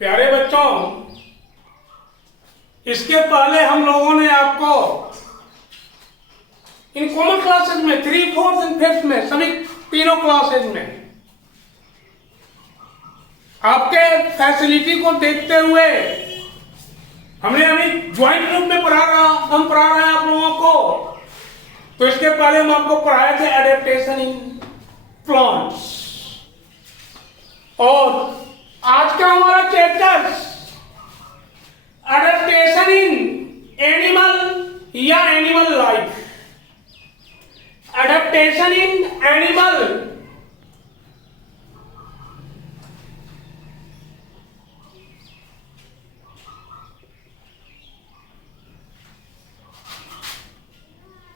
प्यारे बच्चों, इसके पहले हम लोगों ने आपको इन कॉमन क्लासेज में 3, 4 एंड 5 में सभी तीनों क्लासेज में आपके फैसिलिटी को देखते हुए हमने अभी ज्वाइंट ग्रुप में पढ़ा रहे हैं आप लोगों को। तो इसके पहले हम आपको पढ़ाए थे एडेप्टेशन इन प्लांट्स, और आज का हमारा चैप्टर एडेप्टेशन इन एनिमल या animal life. Adaptation in animal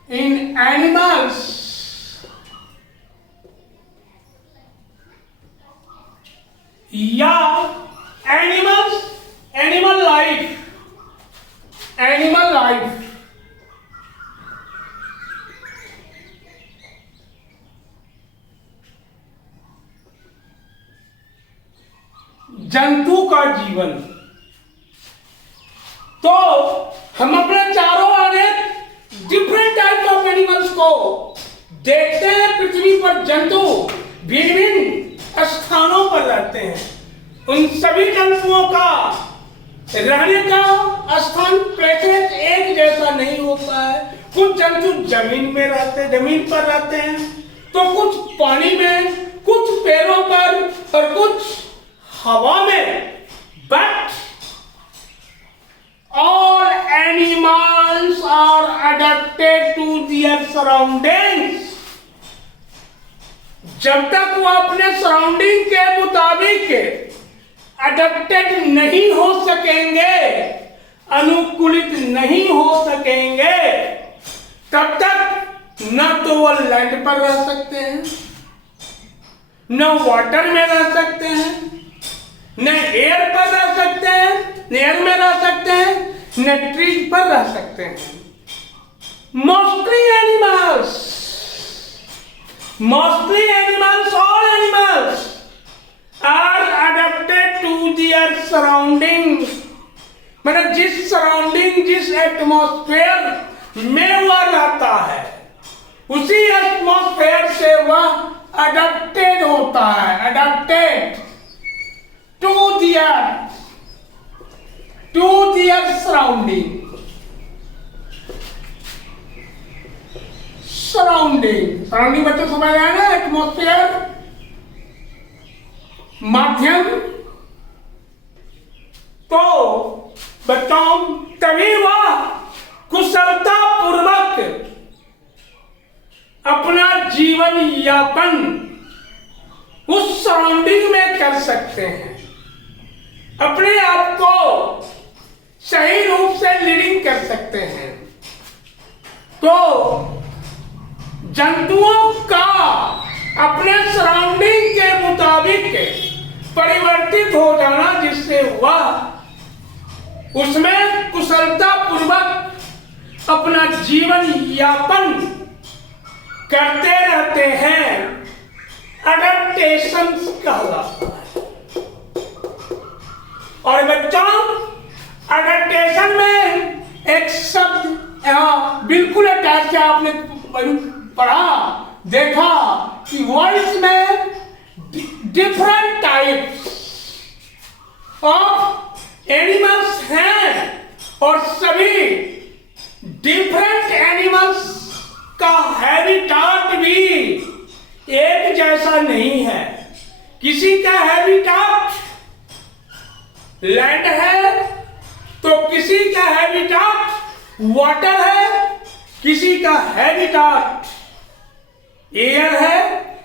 in animals या एनिमल लाइफ। जंतु का जीवन। तो हम अपने चारों अनेक डिफरेंट टाइप ऑफ एनिमल्स को देखते हैं। पृथ्वी पर जंतु भिन्न भिन्न स्थानों पर रहते हैं। उन सभी जंतुओं का रहने का स्थान प्रत्येक एक जैसा नहीं होता है। कुछ जंतु जमीन पर रहते हैं, तो कुछ पानी में, कुछ पेड़ों पर और कुछ हवा में। But all animals are adapted to their surroundings। जब तक वो अपने सराउंडिंग के मुताबिक अडेप्टेड नहीं हो सकेंगे, अनुकूलित नहीं हो सकेंगे, तब तक न तो वो लैंड पर रह सकते हैं, न वाटर में रह सकते हैं, न एयर पर रह सकते हैं, एयर में रह सकते हैं, न ट्रीज पर रह सकते हैं। Mostly animals, all animals are adapted to their surrounding। मतलब जिस सराउंडिंग, जिस एटमॉस्फेयर में वह रहता है, उसी एटमॉस्फेयर से वह अडेप्टेड होता है। अडेप्टेड to their surrounding बच्चों समझ आया ना? एटमॉस्फेयर, माध्यम। तो बच्चों तभी वह कुशलता पूर्वक अपना जीवन यापन उस सराउंडिंग में कर सकते हैं, अपने आप को सही रूप से लीडिंग कर सकते हैं। तो जंतुओं का अपने सराउंडिंग के मुताबिक परिवर्तित हो जाना, जिससे वह उसमें कुशलता पूर्वक अपना जीवन यापन करते रहते हैं, अडेप्टेशन कहलाता है। और बच्चों अडेप्टेशन में एक शब्द बिल्कुल अटैच है। आपने पढ़ा, देखा कि वर्ल्ड में डिफरेंट टाइप्स ऑफ एनिमल्स हैं, और सभी डिफरेंट एनिमल्स का हैबिटाट भी एक जैसा नहीं है। किसी का हैबिटाट लैंड है, तो किसी का हैबिटाट वाटर है, किसी का हैबिटाट एयर है,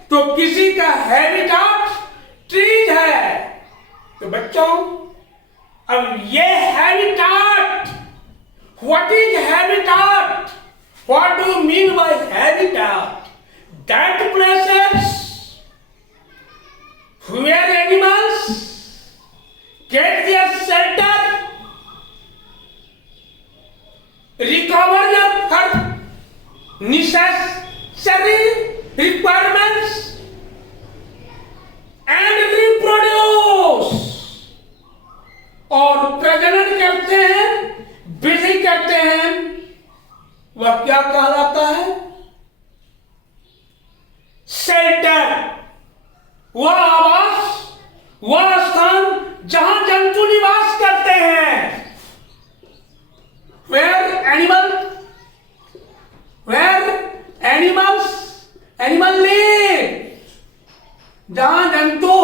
तो किसी का हैबिटाट ट्रीज है। तो बच्चों अब ये habitat, what is habitat, what do mean by habitat? That places where animals get their shelter, recover their necessary requirements and reproduce और प्रजनन करते हैं, वृद्धि करते हैं, वह क्या कहलाता है? शेल्टर। वह आवास, वह स्थान जहां जंतु निवास करते हैं। एनिमल लिव, जहां जंतु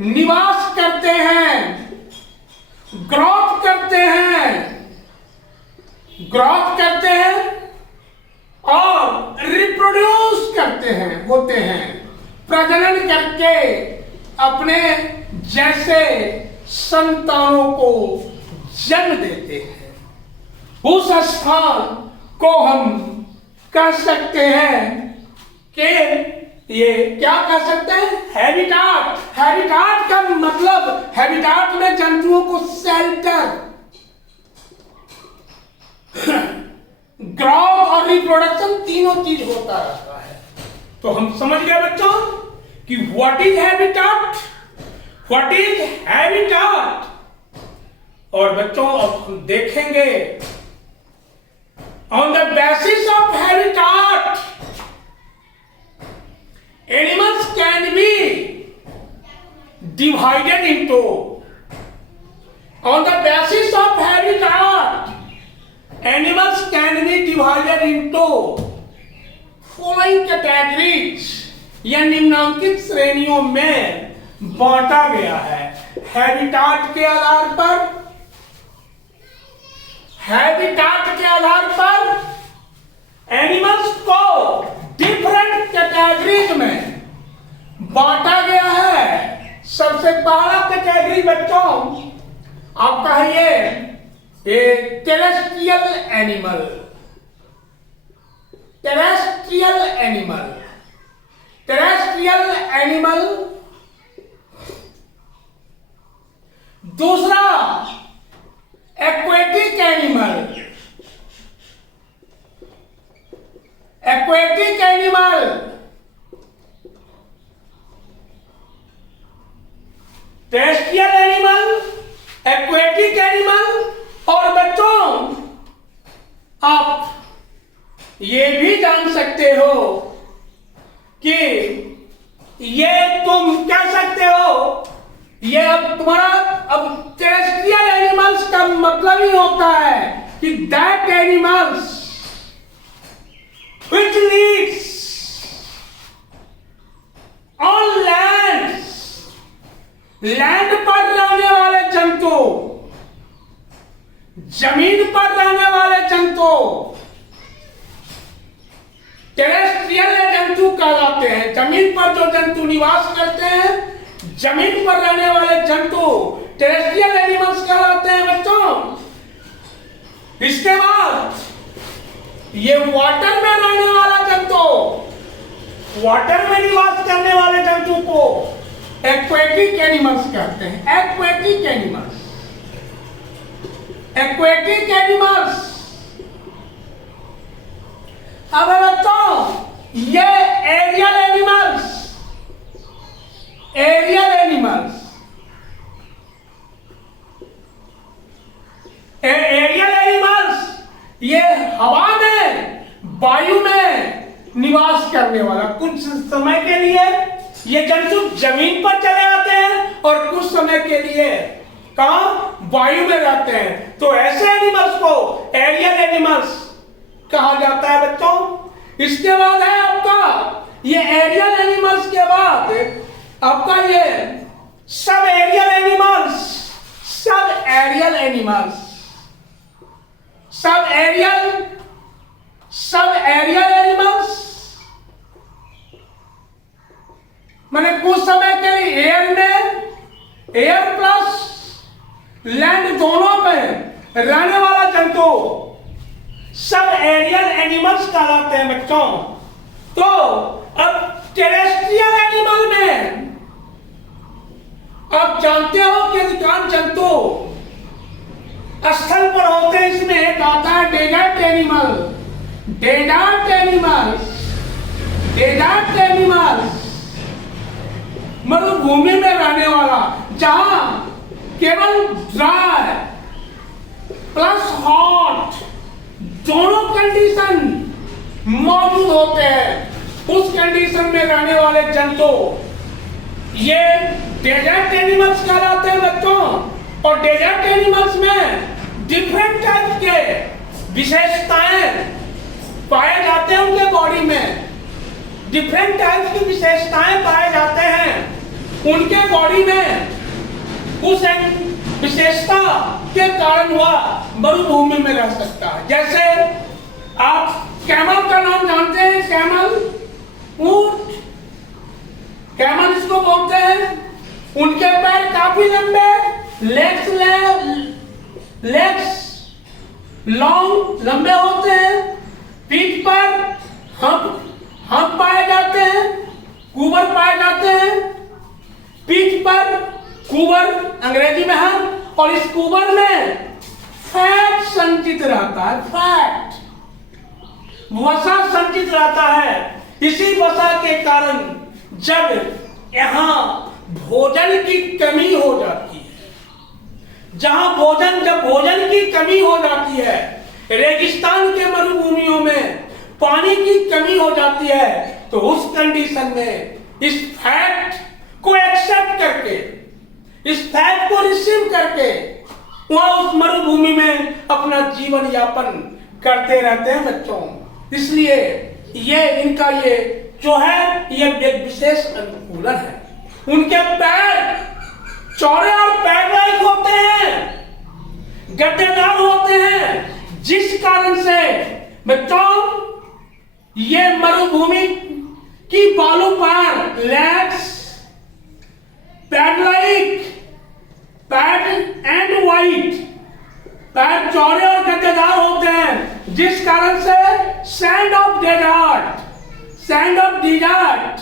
निवास करते हैं, ग्रोथ करते हैं और रिप्रोड्यूस करते हैं, होते हैं, प्रजनन करके अपने जैसे संतानों को जन्म देते हैं। उस स्थान को हम कह सकते हैं कि ये क्या कह सकते हैं? हैबिटाट। हैबिटाट का मतलब, हैबिटाट में जंतुओं को शेल्टर, ग्रोथ और रिप्रोडक्शन तीनों चीज होता रहता है। तो हम समझ गए बच्चों कि what is habitat, what is habitat. और बच्चों अब हम देखेंगे on the basis of habitat animals can be divided into, on the basis of habitat animals can be divided into following categories, या निम्नांकित श्रेणियों में बांटा गया है। हैबिटाट के आधार पर, हैबिटाट के आधार पर एनिमल्स को डिफरेंट कैटेगरीज में बांटा गया है। सबसे पहला कैटेगरी बच्चों आपका है ये terrestrial animal. Terrestrial animal, terrestrial animal. दूसरा aquatic animal, aquatic animal. Terrestrial animal, aquatic animal. और बच्चों आप ये भी जान सकते हो कि ये तुम कह सकते हो, ये अब तुम्हारा, अब टेरेस्ट्रियल एनिमल्स का मतलब ही होता है कि that animals which lives on land, land पर रहने वाले जंतु, जमीन पर रहने वाले जंतु टेरेस्ट्रियल जंतु कहलाते हैं। जमीन पर जो जंतु निवास करते हैं, जमीन पर रहने वाले जंतु टेरेस्ट्रियल एनिमल्स कहलाते हैं बच्चों। इसके बाद ये वाटर में रहने वाला जंतु, वाटर में निवास करने वाले जंतु को एक्वेटिक एनिमल्स कहते हैं। Aquatic animals, aquatic animals. अब बच्चों ये aerial animals, aerial animals, aerial animals ये हवा में, वायु में निवास करने वाला। कुछ समय के लिए ये जंतु जमीन पर चले आते हैं और कुछ समय के लिए कहां? वायु में रहते हैं। तो ऐसे एनिमल्स को एरियल एनिमल्स कहा जाता है बच्चों। इसके बाद है आपका ये एरियल एनिमल्स के बाद आपका ये सब एरियल एनिमल्स, सब एरियल एनिमल्स, सब एरियल एनिमल्स। मैंने कुछ समय के लिए एयर में, एयर प्लस लैंड दोनों में रहने वाला जंतु सब एरियल एनिमल्स कहलाते हैं बच्चों। तो अब टेरेस्ट्रियल एनिमल में आप जानते हो कि अधिकांश जंतु स्थल पर होते हैं। इसमें एक आता है desert animal, desert animals, desert animals मरुभूमि में रहने वाला, जहां केवल ड्राई प्लस हॉट दोनों कंडीशन मौजूद होते हैं। उस कंडीशन में रहने वाले जंतु ये डेजर्ट एनिमल्स कहलाते हैं बच्चों। और डेजर्ट एनिमल्स में डिफरेंट टाइप के विशेषताएं पाए जाते हैं। उनके बॉडी में डिफरेंट टाइप की विशेषताएं पाए जाते हैं उनके बॉडी में। उस विशेषता के कारण वह मरुभूमि में रह सकता है। जैसे आप कैमल का नाम जानते हैं, कैमल ऊंट, कैमल इसको बोलते हैं। उनके पैर काफी लंबे, लेग्स लॉन्ग लंबे होते हैं। पीठ पर हम पाए जाते हैं, कुबर पाए जाते हैं। पीठ पर कुबर अंग्रेजी में हम, और इस कुबर में फैट संचित रहता है। फैट वसा संचित रहता है। इसी वसा के कारण जब यहाँ भोजन की कमी हो जाती है, जब भोजन की कमी हो जाती है, रेगिस्तान के मरुभूमियों में पानी की कमी हो जाती है, तो उस कंडीशन में इस फैट को एक्सेप्ट करके, इस फैट को रिसीव करके वह उस मरुभूमि में अपना जीवन यापन करते रहते हैं बच्चों। इसलिए ये इनका ये जो है ये एक विशेष अनुकूलन है। उनके पैर चौड़े और पैर होते हैं, गद्देदार होते हैं, जिस कारण से बच्चों ये मरुभूमि की बालू पर legs pad like, pad and white, पैर चौड़े और गद्देदार होते हैं, जिस कारण से सैंड ऑफ डेजर्ट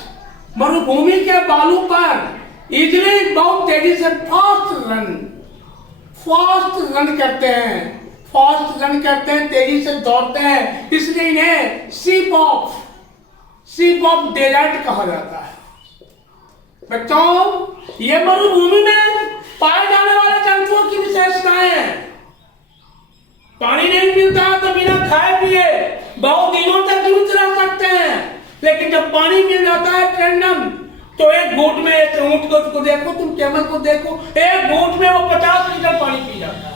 मरुभूमि के बालू पर इजली बहुत तेजी से फास्ट रन करते हैं, तेजी से दौड़ते हैं। इसलिए इन्हें सीप ऑफ डेजर्ट कहा जाता है। बच्चों ये मरुभूमि में पाए जाने वाले जंतुओं की विशेषताएं हैं। पानी नहीं मिलता है तो बिना खाए पिए बहुत दिनों तक जीवित रह सकते हैं, लेकिन जब पानी मिल जाता है टैंडम, तो एक घूंट में, एक ऊंट को देखो, तुम कैमल को देखो, एक घूंट में वो 50 लीटर पानी पी जाता है।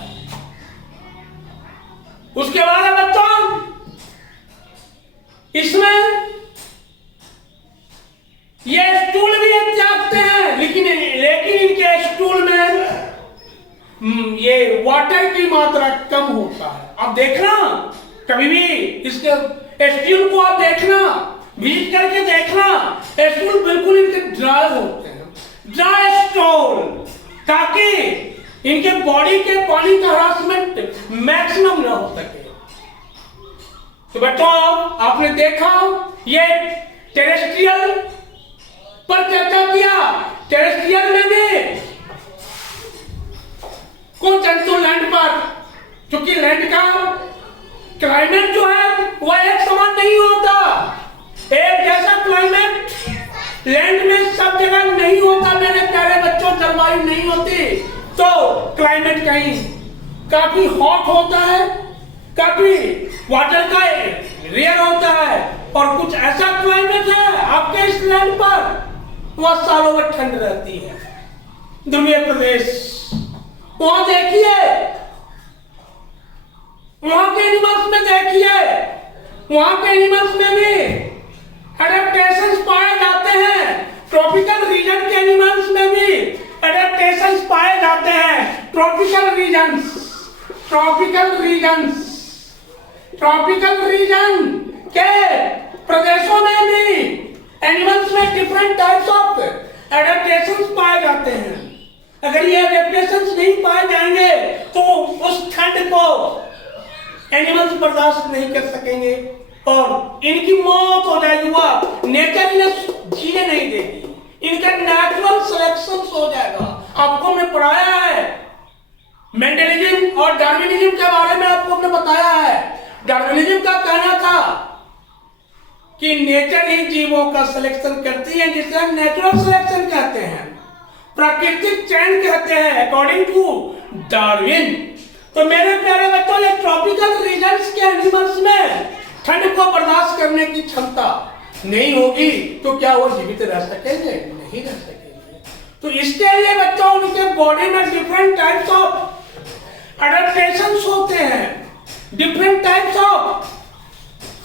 उसके बाद बच्चों इसमें ये स्टूल भी त्यागते हैं, लेकिन इनके स्टूल में ये वाटर की मात्रा कम होता है। आप देखना कभी भी इसके स्टूल को आप देखना, विजिट करके देखना, स्टूल बिल्कुल इनके ड्राई होते हैं, ड्राई स्टूल, ताकि इनके बॉडी के पानी का हरासमेंट मैक्सिमम ना हो सके। तो बच्चों आपने देखा ये टेरेस्ट्रियल पर चर्चा किया। टेरेस्ट्रियल में भी कुछ जंतु लैंड पर, क्योंकि लैंड का क्लाइमेट जो है वह एक समान नहीं होता, एक जैसा क्लाइमेट लैंड में सब जगह नहीं होता। मेरे प्यारे बच्चों, जलवायु नहीं होती तो क्लाइमेट कहीं काफी हॉट होता है, काफी वाटर का रेयर होता है, और कुछ ऐसा क्लाइमेट है आपके इस लैंड पर वह सालों भर ठंड रहती है। ध्रुवीय प्रदेश वहां देखिए, वहां के एनिमल्स में देखिए, वहां के एनिमल्स में भी एडेप्टेशंस पाए जाते हैं। ट्रॉपिकल रीजन के एनिमल्स में भी एडेप्टेशंस पाए जाते हैं। ट्रॉपिकल रीजन के प्रदेशों में भी एनिमल्स में डिफरेंट टाइप्स ऑफ एडेप्टेशंस पाए जाते हैं। अगर ये एडेप्टेशंस नहीं पाए जाएंगे तो उस ठंड को एनिमल्स बर्दाश्त नहीं कर सकेंगे और इनकी मौत हो जाएगी। वह नेचर इन्हें जीने नहीं देगी, इनका नेचुरल सिलेक्शन हो जाएगा। आपको हमने पढ़ाया है, मेंडेलिज्म और डार्विनिज्म के बारे में आपको हमने बताया है। डार्विनिज्म का कहना था कि नेचर ही जीवों का सिलेक्शन करती है, जिसे हम नेचुरल सिलेक्शन कहते हैं। प्राकृतिक चयन कहते हैं अकॉर्डिंग टू डार्विन। तो मेरे प्यारे बच्चों, ये ट्रॉपिकल रीजन्स के एनिमल्स में ठंड को बर्दाश्त करने की क्षमता नहीं होगी, तो क्या वो जीवित रह सकेंगे? नहीं रह सकेंगे। तो इसके लिए बच्चों उनके बॉडी में डिफरेंट टाइप्स ऑफ अडेप्टेशंस होते हैं, डिफरेंट टाइप्स ऑफ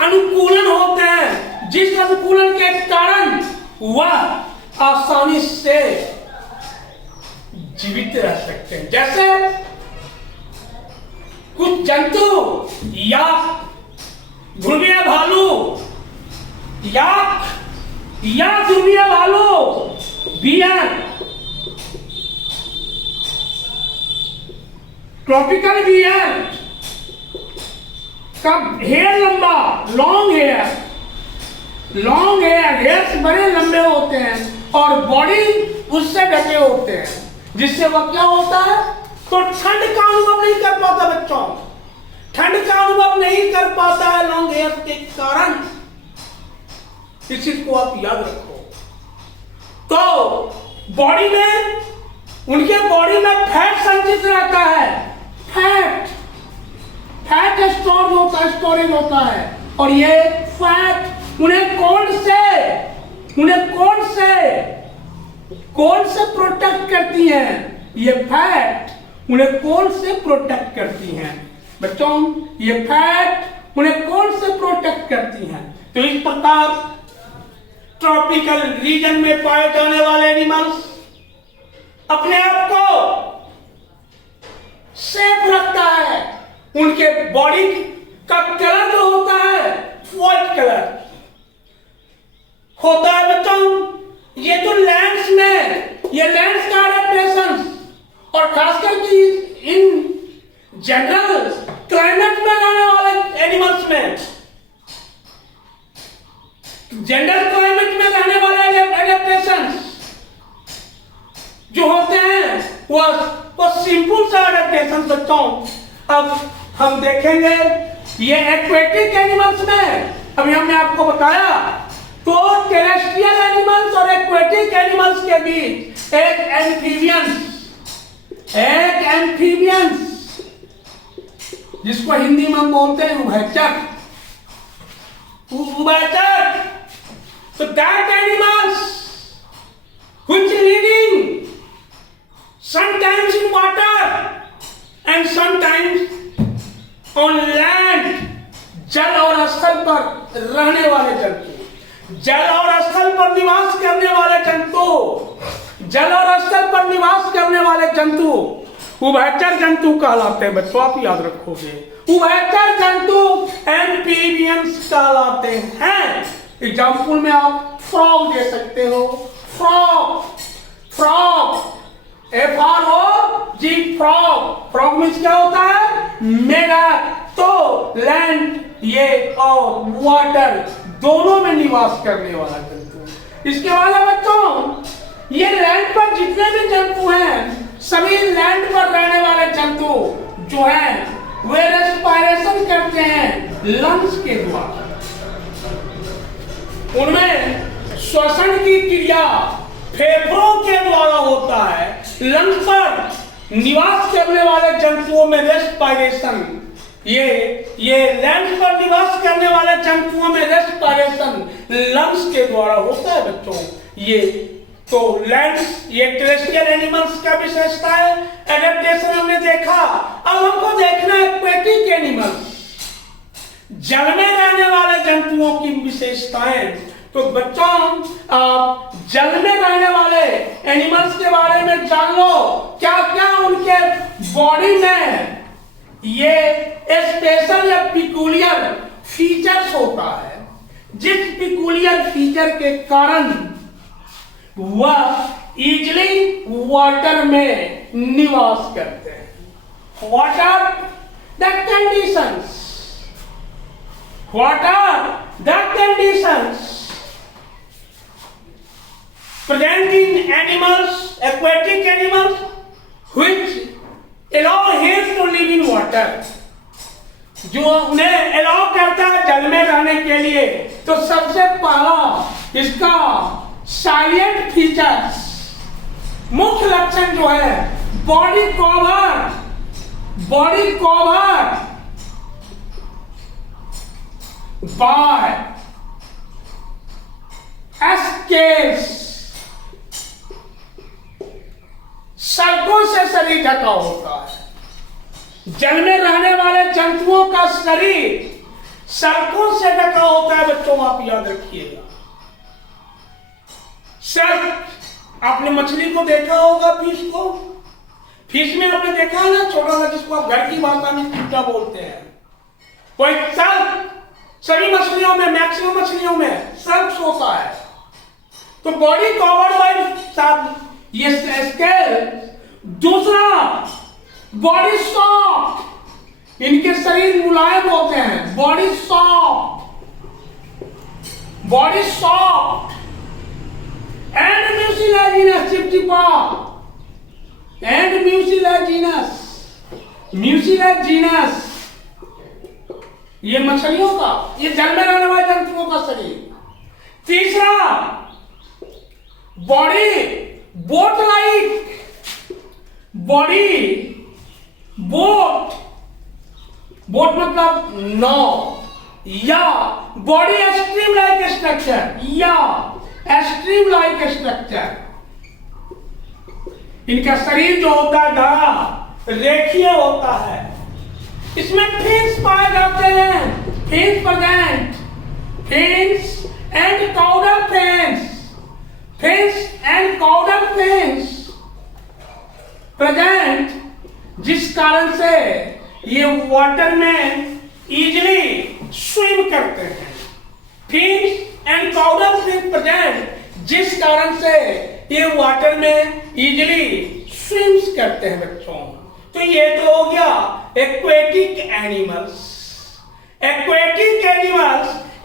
अनुकूलन होते हैं, जिस अनुकूलन के कारण वह आसानी से जीवित रह सकते हैं। जैसे कुछ जंतु या ध्रुवीय भालू या ध्रुवीय भालू बियर, ट्रॉपिकल बियर का हेयर लंबा, लॉन्ग हेयर्स बड़े लंबे होते हैं और बॉडी उससे ढके होते हैं, जिससे वह क्या होता है, तो ठंड का अनुभव नहीं कर पाता बच्चों, ठंड का अनुभव नहीं कर पाता है लॉन्ग हेयर के कारण। इस चीज को आप याद रखो। तो बॉडी में, उनके बॉडी में फैट संचित रहता है, फैट स्टोरेज होता है, और ये फैट उन्हें कौन से प्रोटेक्ट करती हैं? ये फैट उन्हें कौन से प्रोटेक्ट करती हैं बच्चों? ये फैट उन्हें कौन से प्रोटेक्ट करती हैं? तो इस प्रकार ट्रॉपिकल रीजन में पाए जाने वाले एनिमल्स अपने आप को सेफ रखता है। उनके बॉडी का कलर जो होता है व्हाइट कलर होता है बच्चों। ये तो लैंड्स में, ये लैंड्स का एडेप्टेशन, और खासकर कि इन जनरल क्लाइमेट में रहने वाले एनिमल्स में, जनरल क्लाइमेट में रहने वाले एडेप्टेशन जो होते हैं वो सिंपल सा एडेप्टेशन बच्चों। अब हम देखेंगे ये एक्वेटिक एनिमल्स में, अभी हमने आपको बताया, तो टेरेस्ट्रियल एनिमल्स और एक्वेटिक एनिमल्स के बीच एक एम्फीबियंस जिसको हिंदी में बोलते हैं उभयचर। So that animals which living sometimes in water and sometimes on land, जल और स्थल पर रहने वाले जंतु, जल और स्थल पर निवास करने वाले जंतु, जल और स्थल पर निवास करने वाले जंतु उभयचर जंतु कहलाते हैं बच्चों। आप याद रखोगे, उभयचर जंतु एम्फीबियंस कहलाते हैं। एग्जाम्पल में आप फ्रॉग दे सकते हो, फ्रॉग FROG, फ्रॉग मीन्स क्या होता है? मेढक। तो लैंड ये और वाटर दोनों में निवास करने वाला जंतु। इसके बाद बच्चों ये लैंड पर जितने भी जंतु हैं, सभी लैंड पर रहने वाले जंतु जो हैं वे रेस्पिरेशन करते हैं लंग्स के द्वारा। उनमें श्वसन की क्रिया फेफड़ों के द्वारा होता है। लंग्स पर निवास करने वाले जंतुओं में रेस्पिरेशन, ये लैंड पर निवास करने वाले जंतुओं में रेस्पिरेशन लंग्स के द्वारा होता है बच्चों। ये तो लैंड, ये टेरेस्ट्रियल एनिमल्स का विशेषता है। एडेप्टेशन हमने देखा, अब हमको देखना है एक्वेटिक एनिमल्स, जल में रहने वाले जंतुओं की विशेषताएं। तो बच्चों आप जल में रहने वाले एनिमल्स के बारे में जान लो, क्या क्या उनके बॉडी में ये स्पेशल या पिकुलियर फीचर्स होता है, जिस पिकुलियर फीचर के कारण वह इजली वाटर में निवास करते हैं। Water the conditions present in animals, aquatic animals, which allow him to live in water, जो उन्हें allow करता है जल में रहने के लिए। तो सबसे पहला इसका साइलेंट फीचर्स मुख्य लक्षण जो है बॉडी कवर बाय एस्केल्स, सड़कों से शरीर ढका होता है। जल में रहने वाले जंतुओं का शरीर सड़कों से ढका होता है बच्चों, आप याद रखिएगा। सड़क, आपने मछली को देखा होगा, फिश में आपने देखा है ना, छोटा सा जिसको आप घर की भाषा में चूटा बोलते हैं, कोई सल्क सभी मछलियों में, मैक्सिमम मछलियों में सल्क होता है। तो बॉडी कवर्ड बाय ये स्केल। दूसरा बॉडी सॉफ्ट, इनके शरीर मुलायम होते हैं, बॉडी सॉफ्ट एंड म्यूसिलेजिनस, चिपचिपा एंड म्यूसिलेजिनस, ये मछलियों का, ये जल में रहने वाले जंतुओं का शरीर। तीसरा बॉडी बोट लाइक, बोट मतलब नाव, या बॉडी स्ट्रीम लाइक स्ट्रक्चर, इनका शरीर जो होता है गहरा रेखीय होता है। इसमें फिन्स पाए जाते हैं, fins and caudal fins present, जिस कारण से ये वाटर में इजीली स्विम करते हैं। Fins and caudal fins present, जिस कारण से ये वाटर में इजीली स्विम्स करते हैं बच्चों। तो ये तो हो गया एक्वेटिक एनिमल्स।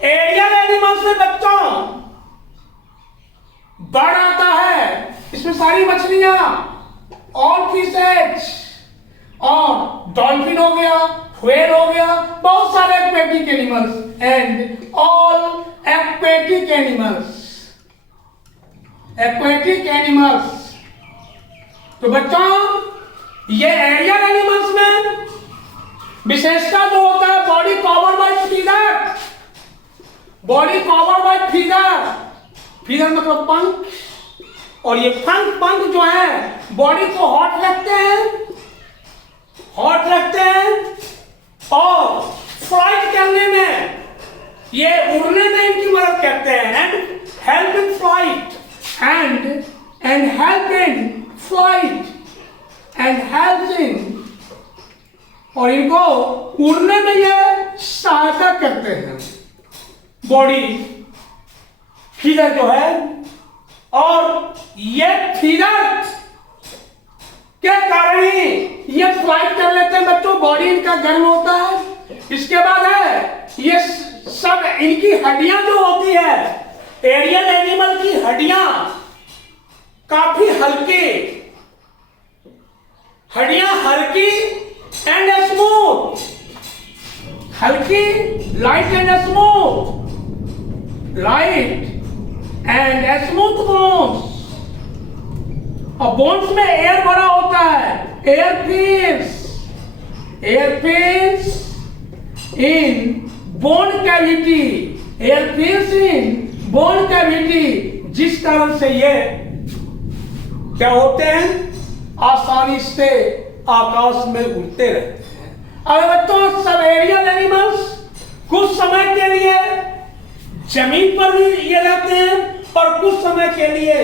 एरियल एनिमल्स में बच्चों बर्ड आता है, इसमें सारी मछलियां, ऑल फिशेज, और डॉल्फिन हो गया, व्हेल हो गया, बहुत सारे aquatic animals and all aquatic animals. तो बच्चों ये एरियल एनिमल्स में विशेषता जो होता है बॉडी कवर्ड बाय फीदर मतलब पंख, और ये पंख जो है बॉडी को हॉट रखते हैं और फ्लाइट करने में, ये उड़ने में इनकी मदद करते हैं, एंड हेल्प इन फ्लाइट और इनको उड़ने में ये सहायता करते हैं बॉडी फीदर जो है। और ये फीदर के कारण ही ये फ्लाइट कर लेते हैं बच्चों, बॉडी इनका गर्म होता है। इसके बाद है ये सब, इनकी हड्डियां जो होती है, एरियल एनिमल की हड्डियां काफी हल्की and smooth, light and smooth bones, और बोन्स में एयर भरा होता है, एयर फिल्स इन बोन कैविटी, जिस कारण से ये क्या होते हैं, आसानी से आकाश में उड़ते रहते हैं। अब बच्चों सब एरियल एनिमल्स कुछ समय के लिए जमीन पर भी ये रहते हैं और कुछ समय के लिए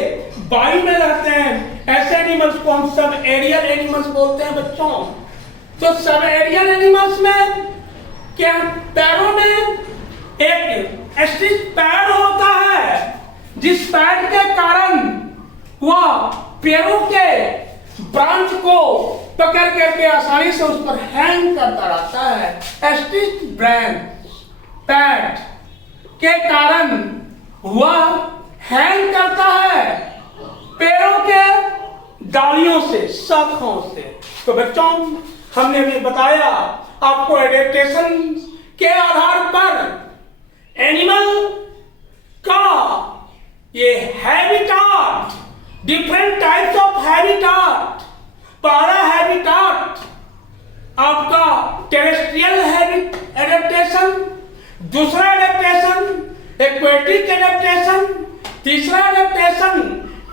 वायु में रहते हैं। ऐसे एनिमल्स को हम सब एरियल एनिमल्स बोलते हैं बच्चों। तो सब एरियल एनिमल्स में क्या पैरों में एक स्टिच पैड होता है, जिस पैड के कारण वह पैरों के ब्रांच को पकड़ करके आसानी से उस पर हैंग करता रहता है। स्टिच ब्रांच पैड के कारण वह हैंग करता है पैरों के डालियों से, शाखाओं से। तो बच्चों हमने भी बताया आपको एडेप्टेशन के आधार पर एनिमल का ये habitat different types of habitat. पहला हैबिटाट आपका टेरेस्ट्रियल एडेप्टेशन, दूसरा एडेप्टेशन एक्वेटिक एडेप्टेशन, तीसरा एडेप्टेशन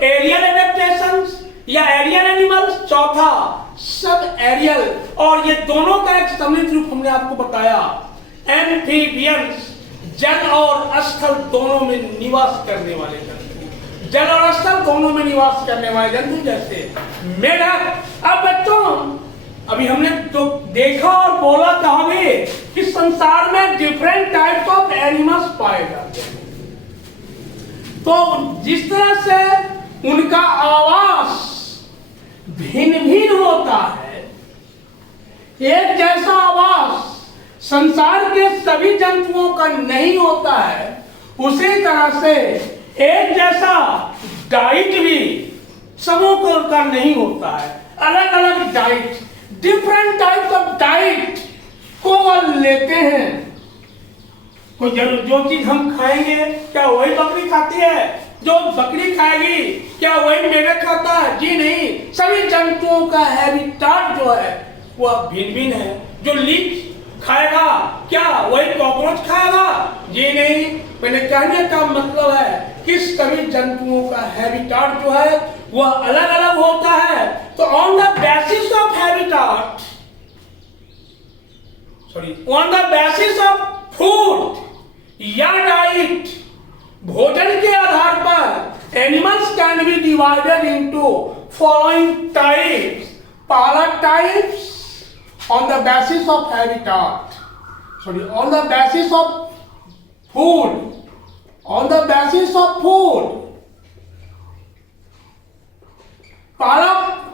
एरियल एडेप्टेशन या एरियल एनिमल्स, चौथा सब एरियल। और ये दोनों का एक सम्मिलित रूप हमने आपको बताया एम्फीबियंस, जल और स्थल दोनों में निवास करने वाले जंतु, जल और स्थल दोनों में निवास करने वाले जंतु जैसे मेढक। अब बच्चों अभी हमने तो देखा और बोला कहा भी कि संसार में डिफरेंट टाइप्स ऑफ एनिमल्स पाए जाते हैं। तो जिस तरह से उनका आवास भिन्न भिन्न होता है, एक जैसा आवास संसार के सभी जंतुओं का नहीं होता है, उसी तरह से एक जैसा डाइट भी सबों का नहीं होता है। अलग अलग diet, different types of diet को वो लेते हैं। कोई जो चीज हम खाएंगे क्या वही बकरी खाती है? जो बकरी खाएगी क्या वही मेढक खाता है? जी नहीं, सभी जंतुओं का हैबिटाट जो है वह भिन्न भिन्न है। जो लीच खाएगा क्या वही कॉकरोच खाएगा? जी नहीं। मैंने कहने का मतलब है कि सभी जंतुओं का हैबिटाट जो है वह अलग अलग होता है। तो on the basis of habitat, on the basis of food या डाइट, भोजन के आधार पर animals can be divided into following types. पहला types on the basis of habitat, on the basis of food, on the basis of food, पहला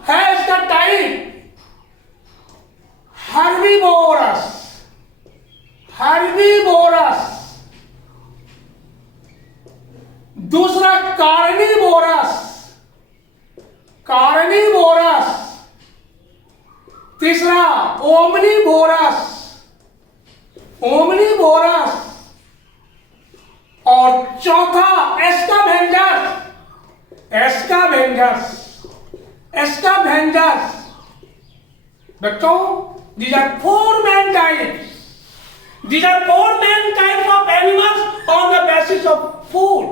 है इसका type herbivorous, herbivorous. दूसरा carnivorous, carnivorous. तीसरा ओमनीवोरस, ओमनीवोरस। और चौथा एस्कावेंजर्स, एस्कावेंजर्स, एस्कावेंजर्स। बच्चों these are four main types, these are four main types of animals on the basis of food।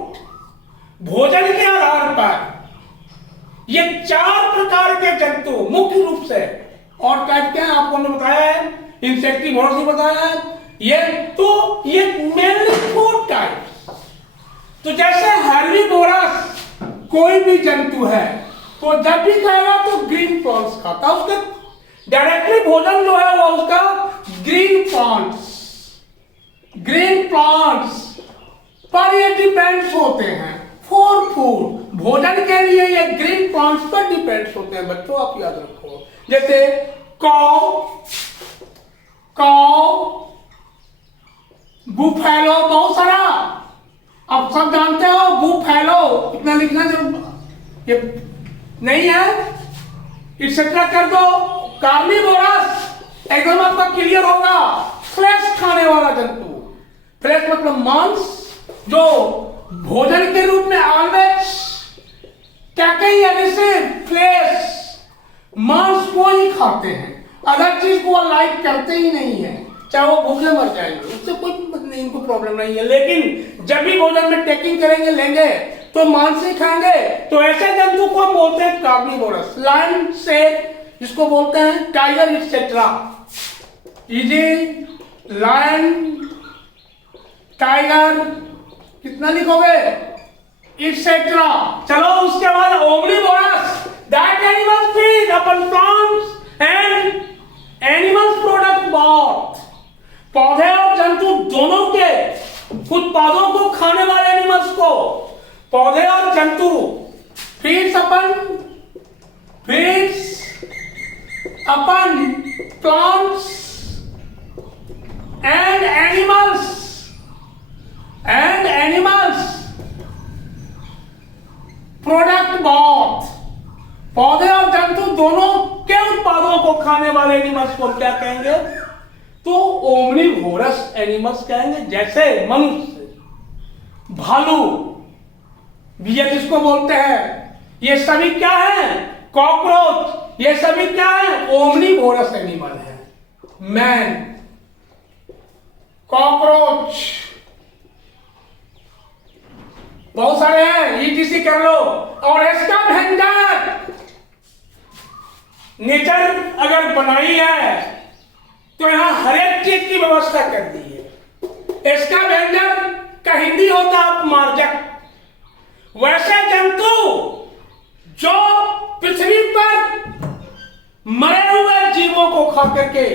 भोजन के आधार पर ये चार प्रकार के जंतु मुख्य रूप से, और टाइप क्या है आपको हमने बताया है, इंसेक्टिवोरस भी बताया है। ये मेनली फूड टाइप। तो जैसे हर्बीवोरस कोई भी जंतु है तो जब भी खाएगा तो ग्रीन प्लांट्स खाता है, उसका डायरेक्टली भोजन जो है वो उसका ग्रीन प्लांट्स, ग्रीन प्लांट्स पर ये डिपेंड्स होते हैं फॉर फूड। भोजन के लिए ये ग्रीन प्लांट्स पर डिपेंड्स होते हैं। बच्चों आप याद रखो, जैसे काऊ, बुफेलो, बहुत सारा आप सब जानते हो। बुफेलो इतना लिखना जब ये नहीं है, इट्सेट्रा कर दो। कार्निवोरस एकदम आपका क्लियर होगा, फ्लेश खाने वाला जंतु। फ्लेश मतलब मांस, जो भोजन के रूप में ऑलवेज क्या कहीं फ्लेश, मांस को ही खाते हैं, अदर चीज को लाइक करते ही नहीं है, चाहे वो भूखे मर जाएंगे, उससे कोई नहीं, इनको प्रॉब्लम नहीं है। लेकिन जब भी भोजन में टेकिंग करेंगे, लेंगे तो मांस ही खाएंगे। तो ऐसे जंतु को हम बोलते हैं कार्निवोरस। लायन, शेर जिसको बोलते हैं, tiger etcetera. Easy, lion, tiger, कितना लिखोगे? इट्सेट्रा। चलो उसके बाद omnivorous, that animals feed upon plants and animals product both। पौधे और जंतु दोनों के उत्पादों को खाने वाले एनिमल्स को पौधे और जंतु feeds upon plants and animals product both. पौधे और जंतु दोनों के उत्पादों को खाने वाले एनिमल्स को क्या कहेंगे? तो ओमनीवोरस एनिमल्स कहेंगे। जैसे मनुष्य, भालू, बियर जिसको बोलते हैं, ये सभी क्या है? कॉकरोच। ये सभी क्या है? ओमनीवोरस एनिमल है। मैन, कॉकरोच, बहुत सारे हैं, ईटीसी कर लो। और इसका व्यंजन नेचर अगर बनाई है तो यहां हर एक चीज की व्यवस्था कर दी है। इसका व्यंजन का हिंदी होता है अपमार्जक। वैसे जंतु जो पृथ्वी पर मरे हुए जीवों को खा करके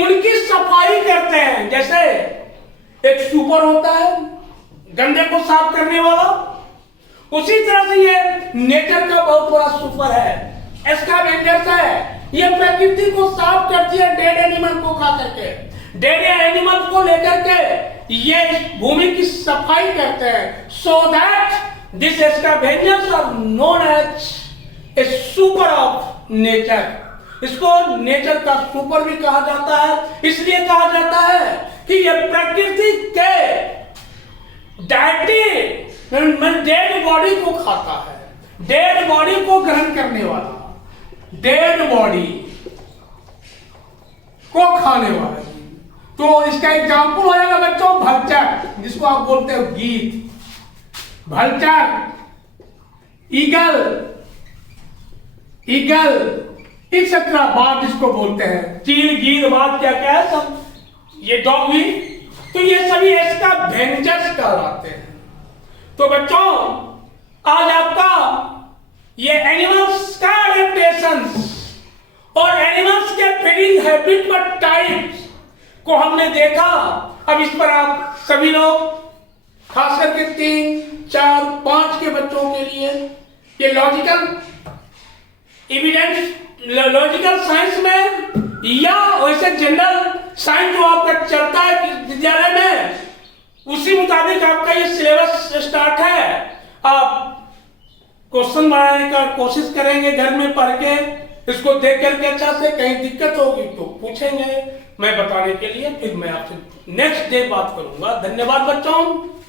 उनकी सफाई करते हैं। जैसे एक सुपर होता है गंदे को साफ करने वाला, उसी तरह से ये नेचर का बहुत बड़ा सुपर है। इसका व्यंजन है ये प्रकृति को साफ करती है डेड एनिमल को खा करके। डेड एनिमल को लेकर के ये भूमि की सफाई करते हैं। So that this scavengers are known as a super of nature. इसको नेचर का सुपर भी कहा जाता है। इसलिए कहा जाता है कि ये प्रकृति के डेड बॉडी को खाता है, डेड बॉडी को ग्रहण करने वाला, डेड बॉडी को खाने वाला। तो इसका एग्जाम्पल हो जाएगा बच्चों भल्चर, जिसको आप बोलते हो गीत, भल्चर, ईगल, ईगल एक्सेट्रा, बाघ जिसको बोलते हैं, चील, गीद, बाघ, क्या क्या है सब, ये डॉग भी। तो ये सभी इसका व्यंजन कहलाते हैं। तो बच्चों आज आपका ये एनिमल्स का एडेप्टेशन और एनिमल्स के फीडिंग हैबिट और टाइप्स को हमने देखा। अब इस पर आप सभी लोग खास करके 3, 4, 5 के बच्चों के लिए ये लॉजिकल एविडेंस, लॉजिकल साइंस में या वैसे जनरल साइंस जो आपका चलता है विद्यालय में, उसी मुताबिक आपका ये सिलेबस स्टार्ट है। आप क्वेश्चन बनाने का कोशिश करेंगे घर में पढ़ के, इसको देख करके अच्छा से। कहीं दिक्कत होगी तो पूछेंगे मैं बताने के लिए, फिर मैं आपसे नेक्स्ट डे बात करूंगा। धन्यवाद बच्चों।